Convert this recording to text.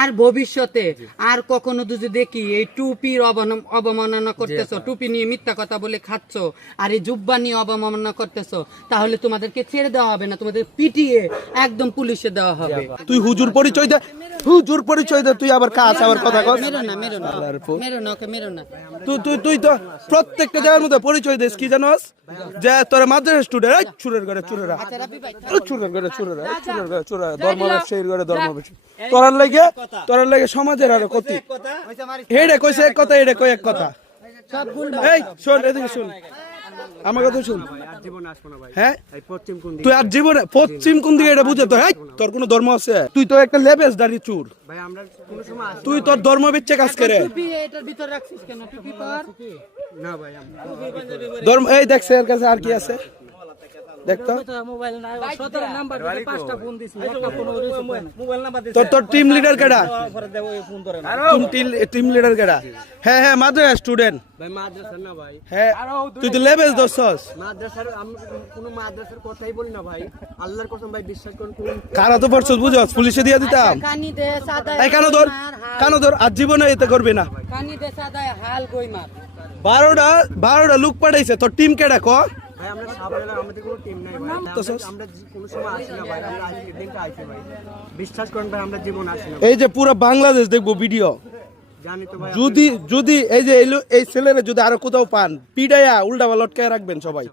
আর ভবিষ্যতে আর কখনো যদি দেখি এই টুপির অবমাননা করতেছো, টুপি নিয়ে মিথ্যা কথা বলে খাচ্ছ, আর এই জুব্বা নিয়ে অবমাননা করতেছো, তাহলে তোমাদেরকে ছেড়ে দেওয়া হবে না, তোমাদের পিটিয়ে একদম পুলিশে দেওয়া হবে। তুই হুজুর পরিচয় দে, হুজুর পরিচয় দে, তুই আবার কাজ আবার কথা কস। মেরো না, মেরো না, মেরো না, ওকে মেরো না। তুই তো প্রত্যেকটা জায়গার মধ্যে পরিচয় দিস, কি জানোস যে তোরা মাদ্রাসা স্টুডেন্ট, চুরের ঘরে চুরেরা, চুরের ঘরে চুরেরা, চুরের ঘরে চুরেরা, ধর্ম ব্যবসায়ীর ঘরে ধর্ম ব্যবসায়ী, তোরার লাগে সমাজের আরো ক্ষতি। হেডে কইছে এক কথা, হেডে কই এক কথা। এই শোন, এদিকে শোন, আমার কথা শুন। হ্যাঁ, তুই আর জীবনে পশ্চিম কোন দিকে এটা বুঝে তো? হ্যাঁ, তোর কোনো ধর্ম আছে? তুই তো একটা লেবেস দাড়ি চুর, তুই তোর ধর্ম বিচ্ছে কাজ করে এটার ভিতরে রাখছিস কেন? টুপি পর না ভাই, ধর্ম। এই দেখছে এর কাছে আর কি আছে দেখতো। তোর টিম লিডার কেডা? টিম লিডার কেডা? হ্যাঁ হ্যাঁ, মাদ্রাসা স্টুডেন্ট ভাই মাদ্রাসার না ভাই। হ্যাঁ, তুই তো লেবেস দছস। মাদ্রাসার আমি কোনো মাদ্রাসার কথাই বলি না ভাই, আল্লাহর কসম ভাই, বিশ্বাস করুন। কারা তো পড়ছস বুঝছস, পুলিশে দিয়ে দিতাম। কানি দে সাদা, এই কানো ধর আর জীবনে এতে করবি না। কানি দে সাদা হাল কই মার। 12টা লোক পাঠাইছে, তোর টিম কেডা ক? ভাই আমরা সাবলের, আমাদের কোনো টিম নাই ভাই, আমরা কোনো সময় আসি না ভাই, আমরা আজকে দিনটা আইছি ভাই, বিশ্বাস করেন ভাই, আমরা জীবন আসি না। এই যে পুরো বাংলাদেশ দেখবো ভিডিও, জানি তো ভাই। যদি এই যে এই ছেলেরা যদি আরো কোথাও পান, পিডাইয়া উল্টা লটকায় রাখবেন সবাই।